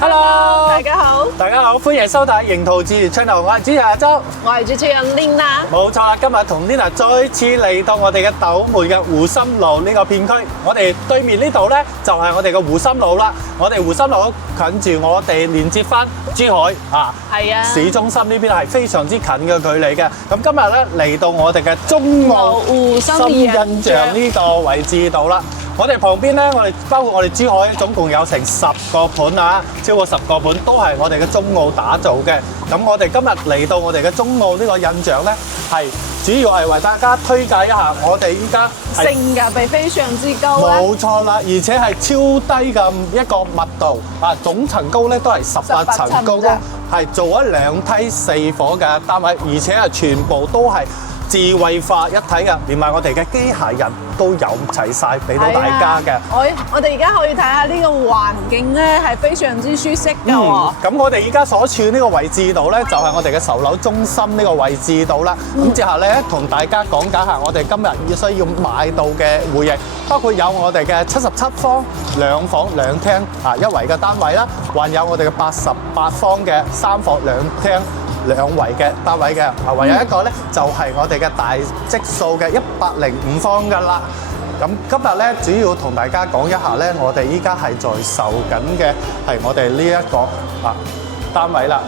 Hello， 大家好，大家好，歡迎收睇《營圖自然 Channel》，我係主持人阿周，我係主持人 Lina。冇錯啦，今日同 Lina 再次嚟到我哋嘅斗門嘅湖心路呢個片區，我哋對面呢度呢，就係我哋嘅湖心路啦。我哋湖心路近住我哋連接翻珠海啊，係啊，市中心呢邊係非常之近嘅距離嘅。咁今日呢，嚟到我哋嘅中澳湖心印象呢個位置度啦。我哋旁邊呢，包括我哋珠海總共有成10個盤啊，超過10個盤都係我哋嘅中澳打造嘅。咁我哋今日嚟到我哋嘅中澳呢個印象呢，係主要係為大家推介一下我哋依家性價比非常之高啦。冇錯啦，而且係超低嘅一個密度啊，總層高呢都係18層高咯，係做咗2梯4伙嘅單位，而且係全部都係智慧化一體嘅，連埋我哋嘅機械人都有齊晒俾到大家嘅。我哋而家可以睇下呢個環境咧，係非常之舒適嘅喎。咁我哋而家所處呢個位置度咧，就係我哋嘅售樓中心呢個位置度啦。咁接下嚟咧，同大家講解下我哋今日需要買到嘅戶型，包括有我哋嘅77方2房2廳啊一圍嘅單位啦，還有我哋嘅88方嘅3房2廳2圍嘅單位嘅，唯有一個咧就係我哋嘅大積數嘅105方㗎啦。咁今日咧主要同大家講一下咧，我哋依家係在售緊嘅係我哋呢一個單位啦。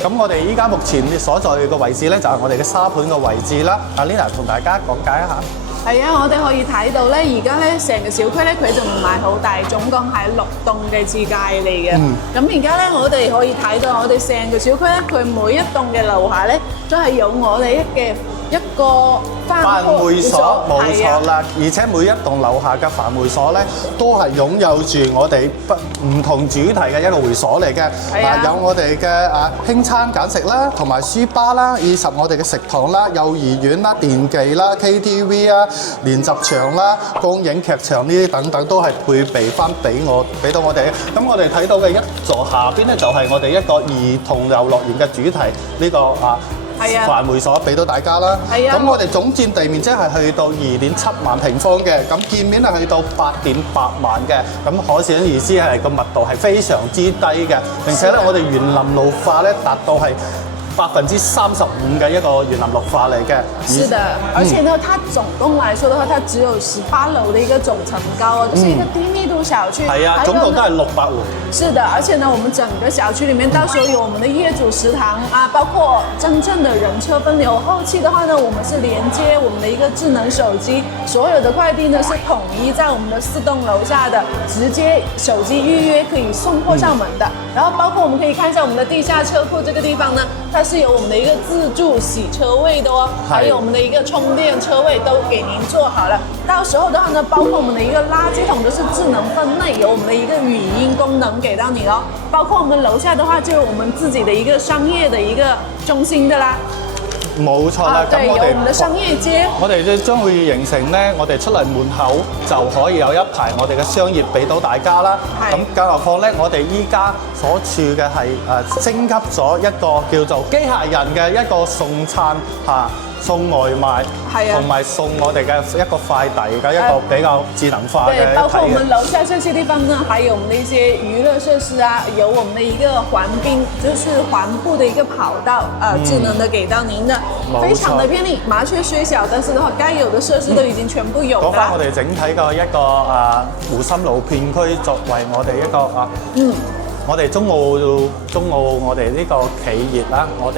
咁我哋依家目前所在嘅位置咧，就係我哋嘅沙盤嘅位置啦。阿 Lina 同大家講解一下。係啊，我哋可以睇到咧，而家咧成個小區咧，佢就唔係好大，總共係6棟嘅自界嚟嘅。咁而家咧，我哋可以睇到我哋成個小區咧，佢每一棟嘅樓下咧，都係有我哋一個飯會所，冇錯啦。而且每一棟樓下嘅飯會所咧，都係擁有住我哋唔同主題嘅一個會所嚟嘅。有我哋嘅輕餐簡食啦，同埋書吧啦，以及我哋嘅食堂啦、幼兒園啦、電技啦、KTV 啊、練習場啦、光影劇場呢啲等等，都係配備翻俾到我哋。咁我哋睇到嘅一座下邊咧，就係我哋一個兒童遊樂園嘅主題呢個飯會所俾到大家啦。咁我哋總佔地面即係去到2.7萬平方嘅，咁建面係去到8.8萬嘅，咁可想而知係個密度係非常之低嘅，並且咧我哋園林綠化咧達到係35%嘅一個園林綠化嚟嘅。是的，而且呢，它總共來說的話，它只有18樓的一個總層高，就是一個低密度小區。係啊，總共都係600戶。是的，而且呢，我們整個小區裡面到時候有我們的業主食堂啊，包括真正的人車分流。後期的話呢，我們是連接我們的一個智能手機，所有的快遞呢是統一在我們的4棟樓下的，直接手機預約可以送貨上門的。然後包括我們可以看一下我們的地下車庫這個地方呢，它是有我們的一個自助洗車位的哦，還有我們的一個充電車位都給您做好了。到時候的話呢，包括我們的一個垃圾桶都是智能分類，有我們的一個語音功能給到你哦。包括我們樓下的話，就有我們自己的一個商業的一個中心的啦。冇錯啦，咁我哋嘅商業街，我哋就將會形成咧，我哋出嚟門口就可以有一排我哋嘅商業俾到大家啦。咁更何況咧，我哋依家所處嘅係升級咗一個叫做機械人嘅一個送餐送外賣，同埋送我哋嘅一個快遞嘅一個比較智能化嘅。對，包括我們樓下這些地方呢，還有我們的一些娛樂設施啊，有我們的一個環濱，就是環步的一個跑道，智能的給到您的，非常的便利。麻雀雖小，但是的話，該有的設施都已經全部有了。講翻我哋整體嘅一個湖心路片區，作為我哋一個我哋中澳我哋呢個企業啦，我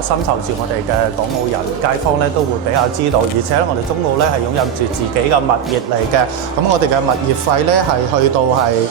深受住我哋嘅港澳人街坊咧都會比較知道，而且咧我哋中澳咧係擁有住自己嘅物業嚟嘅，咁我哋嘅物業費咧係去到係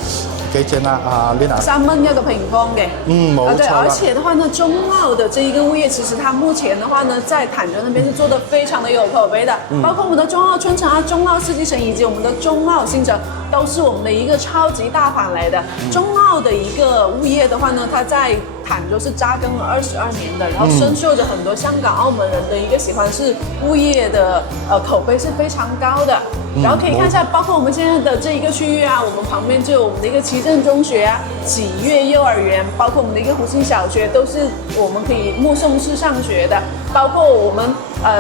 幾錢啊？Lina 3蚊1個平方嘅，冇錯。對，而且的話呢，中澳的這一個物業，其實它目前的話呢，在坦洲那邊是做得非常的有口碑的，包括我們的中澳春城啊、中澳世紀城以及我們的中澳新城，都是我們的一個超級大盤嚟的。中澳的一個物業的話呢，它在坦洲是扎根了22年的，然後深受着很多香港、澳門人的一個喜歡，是物業的口碑是非常高的。然後可以看一下，包括我們現在的這一個區域啊，我們旁邊就有我們的一個旗鎮中學啊、啟悅幼兒園，包括我們的一個湖心小學，都是我們可以目送式上學的。包括我們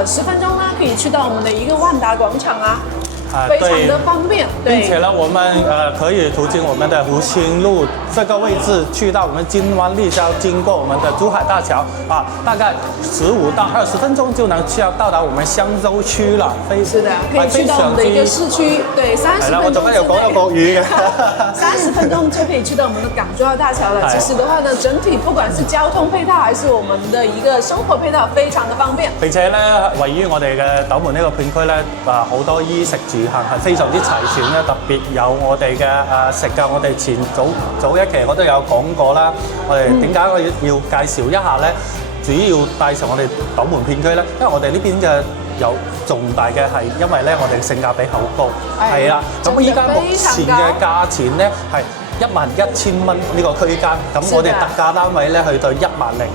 10分鐘呢，可以去到我們的一個萬達廣場啊。非常的方便。并且呢，我们可以途经我们的湖心路这个位置，去到我们金湾立交，经过我们的珠海大橋啊，大概15到20分鐘就能到達我們香洲區啦。是的，可以去到我們的一個市區，對，30分鐘。我做咩又講咗國語嘅？30分鐘就可以去到我們的港珠澳大橋了。其實的話呢，整體不管是交通配套，還是我們的一個生活配套，非常的方便。並且咧，位於我哋嘅斗門呢個片區咧，好多衣食住行係非常之齊全咧，特別有我哋嘅食嘅，我哋前早一期我都有講過啦。我哋點解我要介紹一下咧？主要帶上我哋斗門片區咧，因為我哋呢邊嘅有重大嘅係，因為咧我哋性價比好高，係啦。咁依家目前嘅價錢咧係11000蚊呢個區間，咁我哋特價單位咧去到10000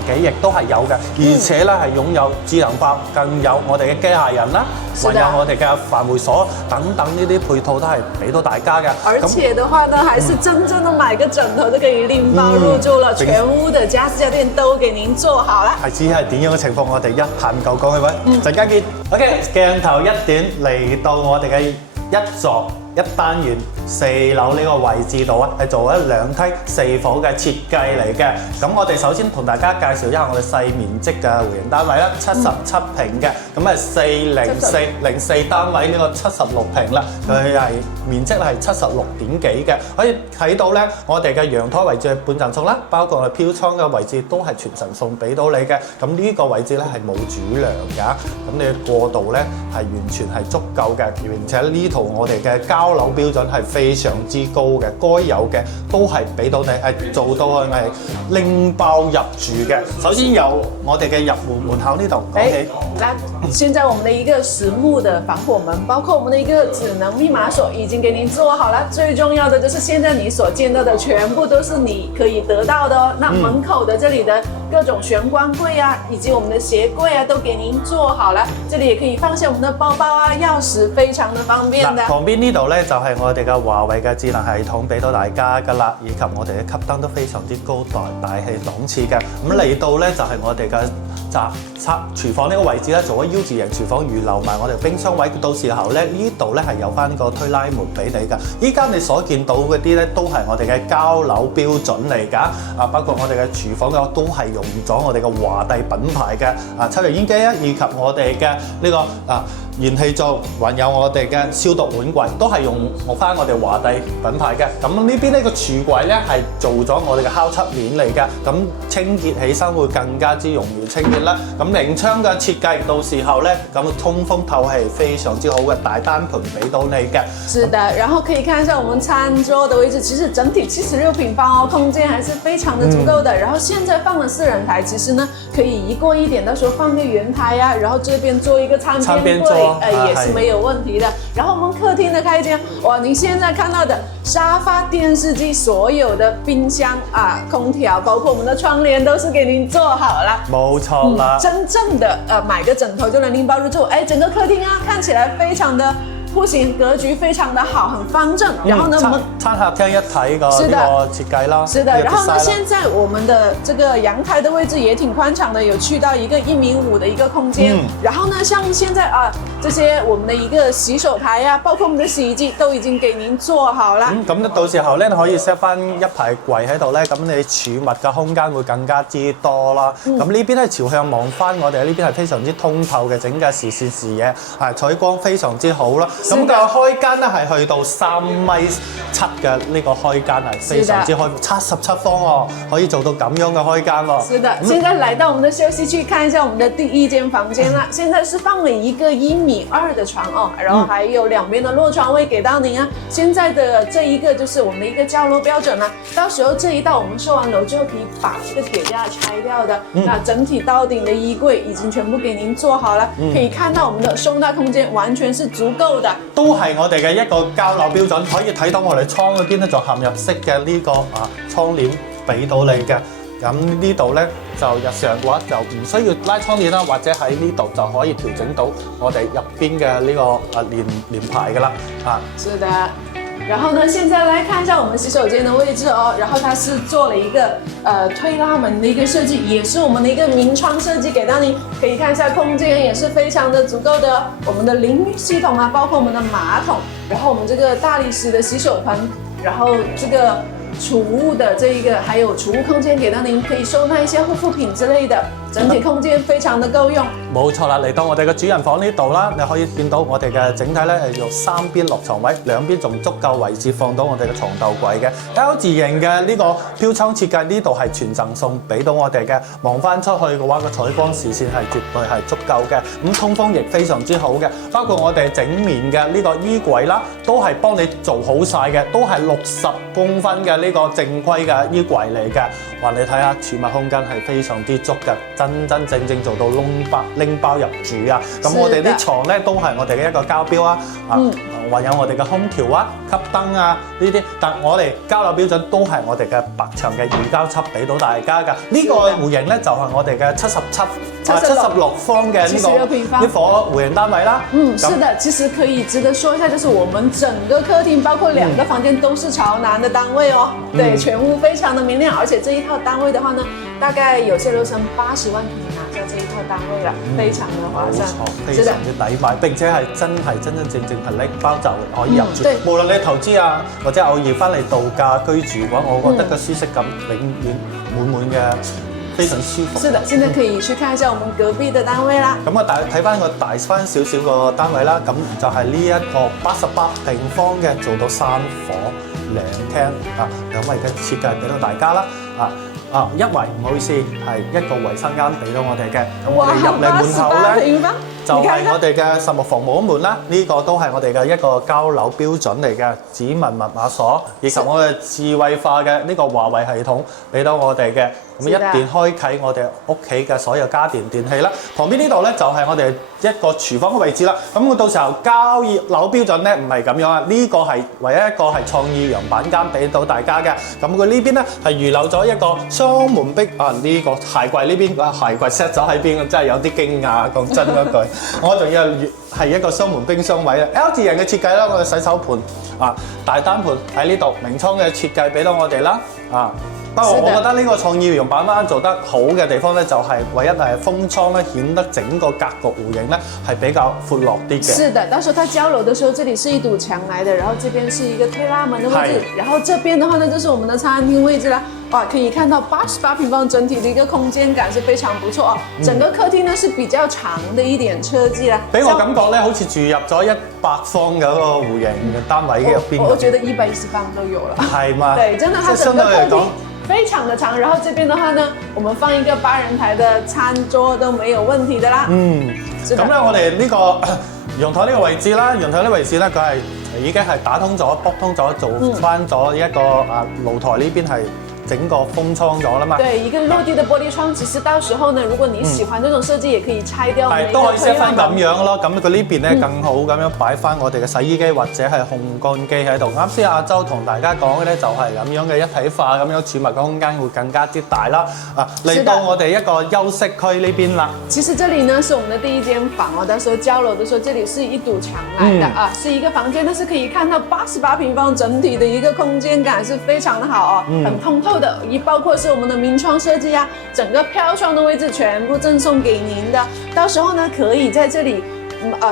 幾，亦都係有嘅，而且咧係擁有智能化，更有我哋嘅機械人啦，還有我哋嘅飯會所等等呢啲配套都係俾到大家嘅。而且的話呢，還是真正的買個枕頭都可以拎包入住了，全屋的家私家電都給您做好啦。係至於係點樣嘅情況，我哋一談夠講去揾，陣間見。OK， 鏡頭一短嚟到我哋嘅一座一單元4樓呢個位置度啊，係做咗2梯4房嘅設計嚟嘅。咁我哋首先同大家介紹一下我哋細面積嘅回形單位啦，77平嘅，咁係404單位呢個76平啦，佢係面積係76點幾嘅，可以睇到咧，我哋嘅陽台位置係半贈送啦，包括我哋飄窗嘅位置都係全層送俾到你嘅。咁呢個位置咧係冇主梁㗎，咁你過渡咧係完全係足夠嘅，而且呢度我哋嘅交樓標準係非常之高嘅，該有嘅都係俾到你，係做到係拎包入住嘅。首先有我哋嘅入門口呢度講起，那現在我們的一個實木的防火門，包括我們的一個智能密碼鎖已經給您做好了。最重要的就是現在你所見到的全部都是你可以得到的哦。那門口的這裡的各種玄關櫃啊，以及我們的鞋櫃啊，都給您做好了。這裡也可以放下我們的包包啊、鑰匙，非常的方便的。旁邊呢度咧就係我哋嘅華為嘅智能系統俾到大家噶啦，以及我哋嘅吸燈都非常之高大氣檔次嘅。咁嚟到咧就係我哋嘅廚房呢個位置咧，做咗 U 字型廚房，預留埋我哋冰箱位。到時候咧呢度咧係有翻個推拉門俾你噶。依家你所見到嗰啲咧都係我哋嘅交樓標準嚟㗎。包括我哋嘅廚房嘅都係用咗我哋嘅華帝品牌嘅抽油煙機啊，以及我哋嘅呢個燃氣灶，還有我哋嘅消毒碗櫃，都係用翻我哋華帝品牌嘅。咁呢邊呢個櫥櫃咧係做咗我哋嘅烤漆面嚟嘅，咁清潔起身會更加之容易清潔啦。咁明窗嘅設計，到時候咧咁通風透氣非常之好嘅大單盤俾到你嘅。是的，然後可以看一下我們餐桌的位置，其實整體76平方哦，空間還是非常的足夠的。然後現在放了4人台，其實呢可以移過一點，到時候放個圓台啊，然後這邊做一個餐邊櫃。也是沒有問題的。然後我們客廳的開間，哇，您現在看到的沙發、電視機，所有的冰箱空調，包括我們的窗簾，都是給您做好了。冇錯啦，真正的買個枕頭就能拎包入住。哎，整個客廳看起來非常的戶型格局非常的好，很方正。然後呢，我們餐客廳一體個呢個設計啦。是的，然後呢，現在我們的這個陽台的位置也挺寬敞的，有去到一個1.5米的一個空間。然後呢，像現在這些我們的一個洗手台啊，包括我們的洗衣機都已經給您做好啦。咁到時候咧，你可以 set 翻一排櫃喺度咧，咁你儲物嘅空間會更加之多啦。咁呢邊咧朝向望翻我哋呢邊係非常之通透嘅，整個視線視野係採光非常之好啦。咁個開間咧係去到3.7米嘅呢個開間係非常之開，77方哦，可以做到咁樣嘅開間喎。是的，現在來到我們的休息區，看一下我們的第一間房間啦。現在是放了一個1.2米的床哦，然後還有兩邊的落床位給到您啊。現在的這一個就是我們的一個交樓標準啦。到時候這一道我們收完樓之後可以把這個鐵架拆掉的。那整體到頂的衣櫃已經全部給您做好了，可以看到我們的收納空間完全是足夠的。都係我哋嘅一個交樓標準，可以睇到我哋倉嗰邊咧就嵌入式嘅呢個窗簾俾到你嘅。咁呢度咧就日常嘅話就唔需要拉窗簾啦，或者喺呢度就可以調整到我哋入邊嘅呢個連排㗎啦。是的。然后呢，现在来看一下我们洗手间的位置哦。然后它是做了一个推拉门的一个设计，也是我们的一个明窗设计给到您。可以看一下空间也是非常的足够的。我们的淋浴系统啊，包括我们的马桶，然后我们这个大理石的洗手盆，然后这个储物的这一个，还有储物空间给到您，可以收纳一些护肤品之类的，整體空間非常的夠用。冇錯啦，嚟到我哋嘅主人房呢度啦，你可以見到我哋嘅整體咧係用3邊落床位，兩邊仲足夠位置放到我哋嘅床頭櫃嘅 L 字形嘅呢個飄窗設計，呢度係全贈送俾到我哋嘅。望翻出去嘅話，個採光視線係絕對係足夠嘅，咁通風亦非常之好嘅。包括我哋整面嘅呢個衣櫃啦，都係幫你做好晒嘅，都係60公分嘅呢個正規嘅衣櫃嚟嘅。哇！你睇下儲物空間係非常之足嘅，真正做到拎包入住啊！咁我哋啲床咧都係我哋嘅一個交標啊，還有我哋嘅空調啊、吸燈啊呢啲，但我哋交樓標準都係我哋嘅白牆嘅乳膠漆俾到大家㗎。呢個戶型咧就係我哋嘅76方嘅呢伙戶型單位啦。是的，其實可以值得說一下，就是我們整個客廳包括2個房間都是朝南的單位哦。對，全屋非常的明亮，而且這一套單位的話呢，大概有些樓層80萬可以拿下這一套單位啦，非常的划算，非常之抵買，並且係真正係拎包就可以入住。無論你投資啊，或者偶爾翻嚟度假居住嘅話，我覺得個舒適感永遠滿嘅。非常舒服。是的，現在可以去看一下我們隔壁的單位啦。咁啊，睇翻個大翻少少個單位啦，咁就係呢一個88平方嘅，做到3房2廳啊，2位嘅設計俾到大家啦。一圍唔好意思，係一個衞生間俾到我哋嘅。咁我哋入嚟門口咧，就係我哋嘅實木防火門啦。呢個都係我哋嘅一個交樓標準嚟嘅，指紋密碼鎖以及我哋智慧化嘅呢個華為系統俾到我哋嘅。咁一鍵開啟我哋屋企嘅所有家電電器啦。旁邊呢度咧就係我哋一個廚房嘅位置啦。咁我到時候交樓標準咧唔係咁樣啊，呢個係唯一一個係創意陽板間俾到大家嘅。咁佢呢邊咧係預留咗一個雙門壁啊，呢個鞋櫃呢邊鞋櫃 set 咗喺邊，真係有啲驚訝，講真嗰句。我仲要係一個雙門冰箱位啊 ，L 字形嘅設計啦，我哋洗手盤啊，大單盤喺呢度，明倉嘅設計俾到我哋啦啊。不過我覺得呢個創意陽板間做得好嘅地方咧，就係唯一係風窗咧，顯得整個格局弧形咧係比較闊落啲嘅。是的，到時候它交樓的時候，這裡是一堵牆來的，然後這邊是一個推拉門的位置，然後這邊的話呢，就是我們的餐廳位置啦。哇，可以看到88平方整體的一個空間感是非常不錯哦。整個客廳呢是比較長的一點設計啦，俾我感覺咧好似住入咗100方嘅嗰個戶型嘅單位嘅入邊。我覺得110方都有了。係嗎？對，真的，它整個客廳非常的長，然後這邊的話呢，我們放一個8人台的餐桌都沒有問題的啦。咁咧我哋呢個陽台呢個位置啦，陽台呢個位置咧佢係已經係打通咗、駁通咗，做翻咗一個露台呢邊係。整個封窗咗啦嘛，對，一個落地的玻璃窗，其實到時候呢，如果你喜歡這種設計，也可以拆掉。係都可以 set 翻咁樣咯，咁佢呢邊咧更好咁樣擺翻我哋嘅洗衣機或者係烘乾機喺度。啱先阿周同大家講嘅咧就係咁樣嘅一體化，咁樣儲物嘅空間會更加之大啦。嚟到我哋一個休息區呢邊啦。其實這裡呢是我們的第一間房哦，到時候交樓的時候，這裡是一堵牆來的是一個房間，但是可以看到88平方整體的一個空間感是非常的好哦，很通透。也包括是我們的明窗設計啊，整個飄窗的位置全部贈送給您的。到時候呢，可以在這裡，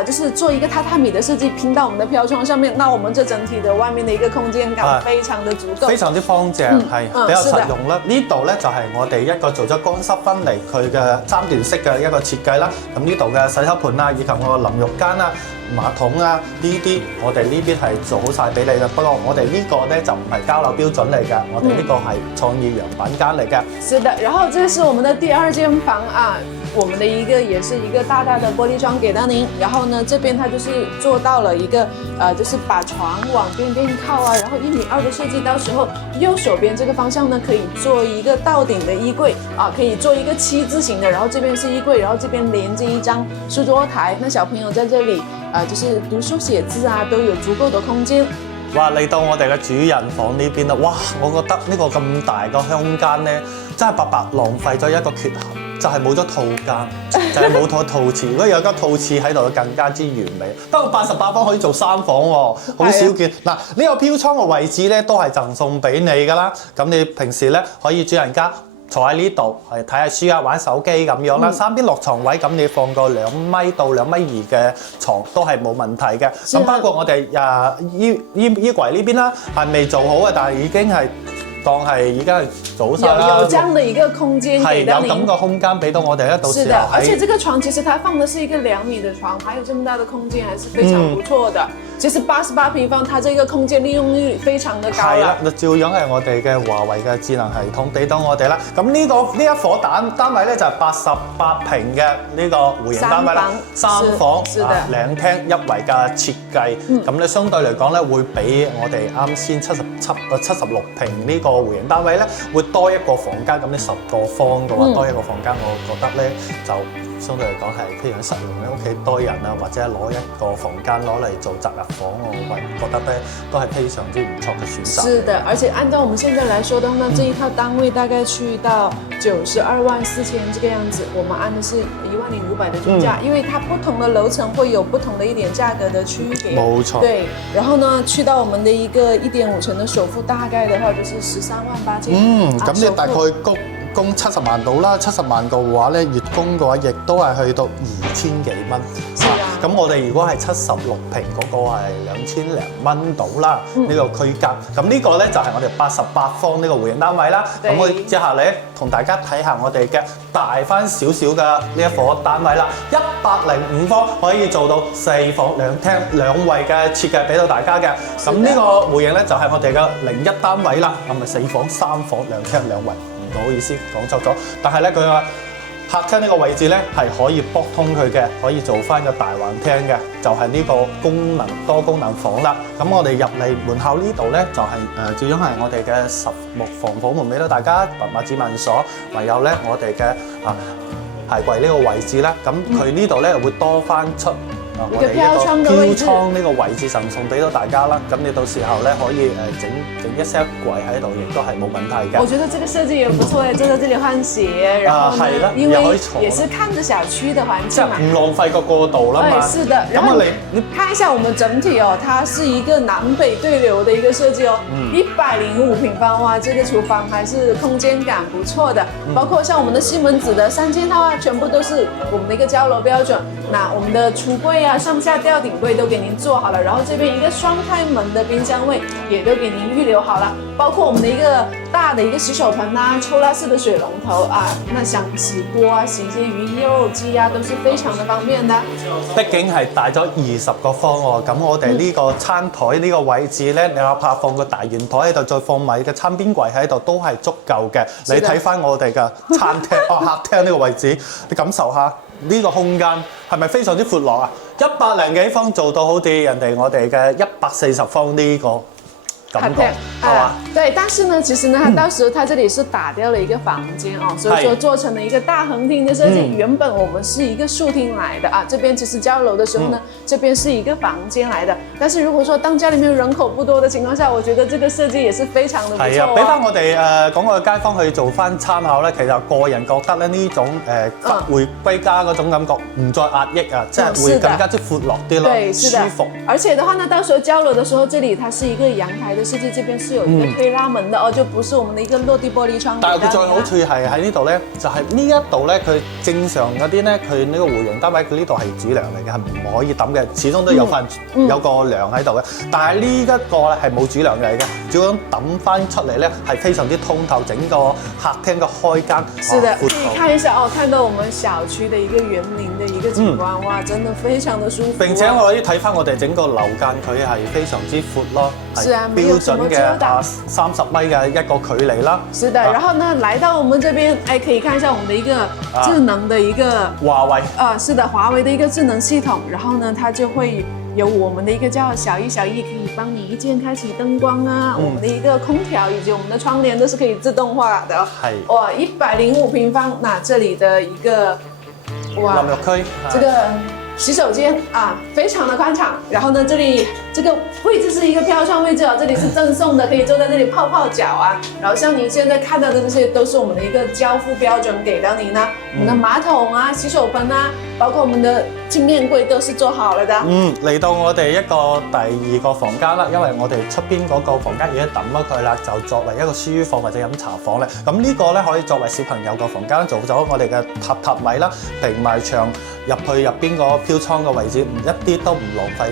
就是做一個榻榻米的設計，拼到我們的飄窗上面。那我們這整體的外面的一個空間感非常的足夠，非常之方正，係比較實用啦。呢度咧就係我哋一個做咗乾濕分離佢嘅3段式嘅一個設計啦。咁呢度嘅洗手盤啊，以及我個淋浴間啊。馬桶啊，呢啲我哋呢邊係做好晒俾你嘅，不過我哋呢個咧就唔係交樓標準嚟嘅，我哋呢個係創意陽板間嚟嘅。是的，然後這是我們的第2間房啊，我們的一個也是一個大大的玻璃窗給到您，然後呢這邊它就是做到了一個就是把床往邊邊靠啊，然後1.2米的設計，到時候右手邊這個方向呢可以做一個到頂的衣櫃啊，可以做一個7字形的，然後這邊是衣櫃，然後這邊連接一張書桌台，那小朋友在這裡。就是讀書寫字啊，都有足夠的空間。哇！嚟到我哋嘅主人房呢邊啦，哇！我覺得呢個咁大個空間咧，真係白白浪費咗一個缺陷。就係冇咗套間，就係冇套套廁。如果有間套廁喺度，更加之完美。不過88方可以做3房喎，好少見。嗱，呢個飄窗嘅位置咧都係贈送俾你㗎啦。咁你平時咧可以主人家坐喺呢度，係睇下書啊、玩手機咁樣啦。三邊落床位，咁你放個2米到2米2嘅床都係冇問題嘅。咁包括我哋衣櫃呢邊啦，係未做好嘅，但係已經係當係已經係做晒啦。有這樣的一個空間給到您，係有咁個空間俾到我哋咧，到時候是的，而且這個床其實它放的是一個2米的床，還有這麼大的空間，還是非常不錯的。其實88平方，它這個空間利用率非常的高啦。係啦，照樣係我哋嘅華為嘅智能系統俾到我哋啦。咁呢一伙單位咧就係88平嘅呢個戶型單位啦，3房2廳1衛嘅設計。咁咧相對嚟講咧會比我哋啱先76平呢個戶型單位咧會多一個房間。咁呢10個方嘅話多一個房間，我覺得咧就相對嚟講係非常實用咧。屋企多人啊，或者攞一個房間攞嚟做雜物房，我覺得咧都係非常之唔錯嘅選擇。是的，而且按照我們現在來說的話呢，這一套單位大概去到924000這個樣子，我們按的是10500的均價，因為它不同的樓層會有不同的一點價格的區別。冇錯。對，然後呢，去到我們的一個1.5成的首付，大概的話就是138000。咁你大概供70萬到啦，70萬嘅話咧，月供嘅話亦都係去到2000幾蚊。咁我哋如果係76平嗰個係2000零蚊到啦，呢個區間。咁呢個咧就係我哋88方呢個戶型單位啦。咁我接下嚟同大家睇下我哋嘅大翻少少嘅呢一伙單位啦。105方可以做到4房2廳2衛嘅設計俾到大家嘅。咁呢個戶型咧就係我哋嘅01單位啦。咁咪4房3房2廳2衛。唔好意思講錯咗，但係咧佢個客廳呢個位置咧係可以駁通佢嘅，可以做翻個大橫廳嘅，就係呢個多功能房啦。咁我哋入嚟門口呢度咧就係照樣係我哋嘅實木防火門俾到大家，密碼指紋鎖，唯有咧我哋嘅鞋櫃呢個位置啦。咁佢呢度咧會多翻出。我哋一個飄窗呢個位置贈送俾到大家啦，咁你到時候咧可以整一 set 櫃喺度，亦都係冇問題嘅。我覺得這個設計也不錯誒，坐在這裡換鞋，然後因為也是看着小區的環境嘛，唔浪費個過渡啦嘛。是的，然後你看一下我們整體哦，它是一個南北對流的一個設計哦，105平方哇，這個廚房還是空間感不錯的，包括像我們的西門子的3件套啊，全部都是我們的一個交樓標準。那我們的櫥櫃啊，上下吊頂櫃都給您做好了，然後這邊一個雙開門的冰箱位也都給您預留好了，包括我們的一個大的一個洗手盆啊，抽拉式的水龍頭啊，那想洗鍋啊、洗一些魚肉雞啊，都是非常的方便的。畢竟係大咗20個方喎，咁我哋呢個餐台呢個位置咧，你哪怕放個大圓台喺度，再放埋嘅餐邊櫃喺度，都係足夠嘅。你睇翻我哋嘅餐廳客廳呢個位置，你感受下。呢個空間係咪非常之闊落啊？100零幾方做到好似人哋我哋嘅140方呢個感覺，係嘛？對，但是呢，其實呢，它到時候它這裡是打掉了一個房間哦，所以說做成了一個大橫廳的設計。原本我們是一個豎廳來的啊，這邊其實交樓的時候呢，這邊是一個房間來的。但是如果說當家裡面人口不多的情況下，我覺得這個設計也是非常的不錯。係啊，俾翻我哋講個街坊去做翻參考咧，其實個人覺得咧呢種回歸家嗰種感覺唔再壓抑啊，即係會更加之闊落啲咯，舒服。而且的話呢，到時候交樓的時候，這裡它是一個陽台的設計，這邊是有一個推拉門的哦，就不是我們的一個落地玻璃窗。但係佢最好處係喺呢度咧，就係呢一度咧，佢正常嗰啲咧，佢呢個戶型單位佢呢度係主梁嚟嘅，係唔可以抌嘅，始終都有份有個梁喺度嘅。但係呢一個咧係冇主梁嚟嘅，只要抌翻出嚟咧係非常之通透，整個客廳嘅開間。是的，可以看一下哦，看到我們小區的一個園林的一個景觀，哇，真的非常的舒服。並且我可以睇翻我哋整個樓間，佢係非常之闊咯，係標準嘅30米嘅一個距離啦。是的，然後呢，來到我們這邊，哎，可以看一下我們的一個智能的一個華為，是的，華為的一個智能系統，然後呢，它就會有我們的一個叫小翼，可以幫你一鍵開啟燈光啊，我們的一個空調以及我們的窗簾都是可以自動化的。係，哇，105平方，那這裡的一個哇，淋浴區，這個洗手間啊，非常的寬敞。然後呢，這这个位置是一个飘窗位置哦，这里是赠送的，可以坐在这里泡泡脚啊。然后像您现在看到的这些，都是我们的一个交付標準給到您啦。我們的馬桶啊、洗手盆啊，包括我們的鏡面櫃都是做好了的。嚟到我哋一個第二個房間啦，因為我哋出邊嗰個房間已經抌咗佢啦，就作為一個書房或者飲茶房咧。咁呢個咧可以作為小朋友個房間，做咗我哋嘅榻位啦、平埋牆入去入邊個飄窗嘅位置，一啲都唔浪費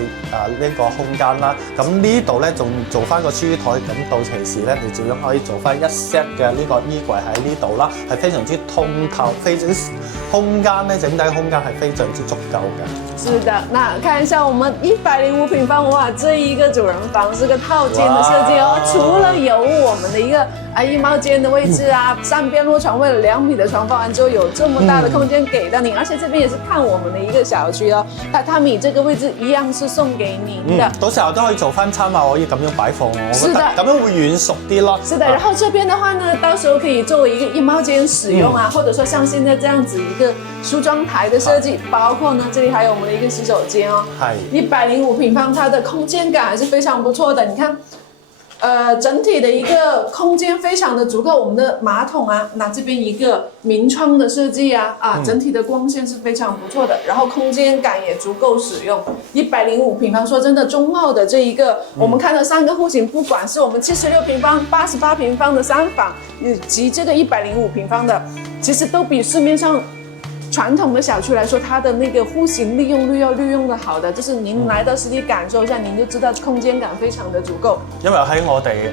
呢個空間啦。咁呢度咧仲做翻個書台，咁到其時咧你照樣可以做翻一 set 嘅呢個衣櫃喺呢度啦，係非常之通透，非常之空間咧整體空間係非常之足夠嘅。是的，那看一下我們105平方，哇，這一個主人房是個套間的設計哦。除了有我們的一個衣帽間的位置啊，三邊落床位2米的床放完之後有這麼大的空間給到你，而且這邊也是看我們的一個小區哦。榻榻米這個位置一樣是送給您的，到時候都可以做翻餐啊，可以咁樣擺放，我覺得咁樣會軟熟啲咯。是的，然後這邊的話呢，到時候可以作為一個衣帽間使用啊，或者說像現在這樣子一個梳妝台的設計，包括呢，這裡還有我們的一個洗手間哦。105平方，它的空間感還是非常不錯的。你看，整體的一個空間非常的足夠。我們的馬桶啊，那這邊一個明窗的設計啊，整體的光線是非常不錯的，然後空間感也足夠使用。105平方，說真的，中澳的這一個，我們看到3個戶型，不管是我們76平方、88平方的3房，以及這個105平方的，其實都比市面上傳統的小區來說，它的那個戶型利用率要利用得好的，就是您來到實地感受一下，您就知道空間感非常的足夠。因為喺我哋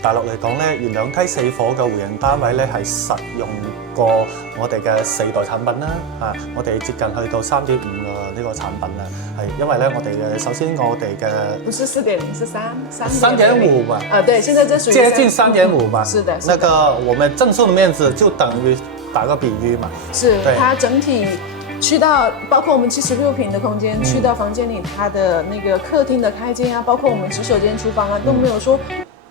大陸嚟講咧，2梯4伙嘅戶型單位咧係實用過我哋嘅4代產品啦，我哋接近去到3.5個呢個產品啦，係因為咧我哋嘅首先我哋嘅不是4.0是3.5嘛，對，現在這屬於接近3.5嘛，是的，那個我們贈送的面積就等於打個比喻嘛，是它整體去到包括我們76平的空間，去到房間裡它的那個客廳的開間啊，包括我們洗手間、廚房啊，都沒有說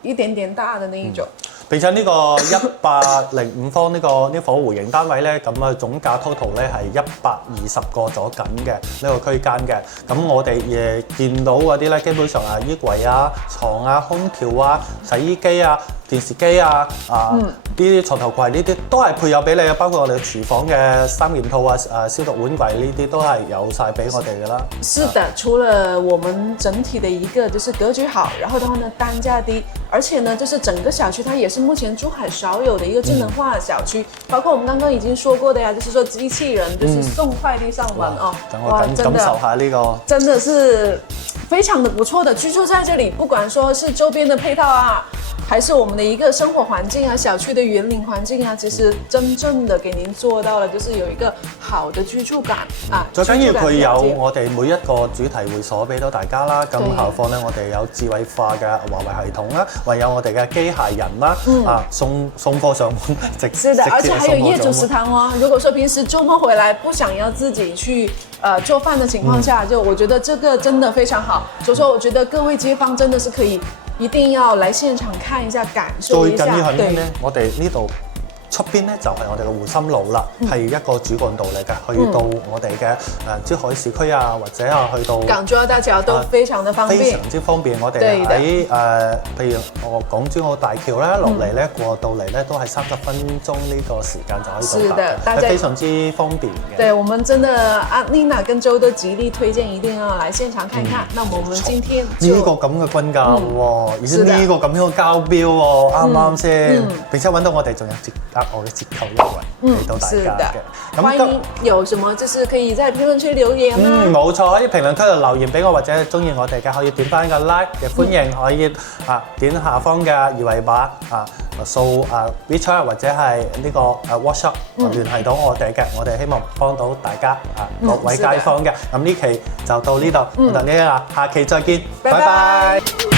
一點點大的那一種。並且呢個105方呢伙戶型單位咧，咁啊總價 total 咧係120個左緊嘅呢個區間嘅。咁我哋見到嗰啲咧，基本上衣櫃啊、床啊、空調啊、洗衣機啊、電視機啊、呢啲床頭櫃呢啲都係配有俾你嘅，包括我哋廚房嘅3件套啊、消毒碗櫃呢啲都係有晒俾我哋嘅啦。是的，除了我們整體的一個就是格局好，然後的話呢單價低，而且呢就是整個小區它也是目前珠海少有的一個智能化的小區，包括我們剛剛已經說過的呀，就是說機器人就是送快遞上門哦。等我感受下呢個，真的是非常的不錯的，居住在這裡，不管說是周邊的配套啊，還是我們的一個生活環境啊，小區的園林環境啊，其實真正的給您做到了，就是有一個好的居住感啊。最緊要佢有我哋每一個主題會所俾到大家啦，咁何況咧我哋有智慧化嘅華為系統啦，還有我哋嘅機械人啦，送貨上門是的，而且還有業主食堂哦。如果說平時週末回來不想要自己去做飯的情況下，就我覺得這個真的非常好。所以說，我覺得各位街坊真的是可以一定要來現場看一下，感受一下。最緊要係咩咧？我哋呢度出邊咧就係我哋嘅湖心路啦，係一個主幹道嚟嘅，去到我哋嘅珠海市區啊，或者去到港珠澳大橋都非常的方便，非常之方便。我哋喺譬如我港珠澳大橋咧落嚟咧過到嚟咧都係30分鐘呢個時間就可以到達，係非常之方便嘅。對，我們真的Nina 跟周都極力推薦一定要來現場看看。那我們今天呢個咁嘅均價喎，而且呢個咁樣嘅交標喎，啱啱先，並且揾到我哋仲有我嘅折扣優惠俾到大家嘅。歡迎有什麼就是可以在評論區留言啦。冇錯，可以評論區度留言俾我，或者中意我哋嘅可以點翻個 like 嘅歡迎，可以點下方嘅二維碼掃WeChat 或者係呢個WhatsApp 聯繫到我哋嘅，我哋希望幫到大家各位街坊嘅。咁呢期就到呢度，我哋呢下期再見，拜拜。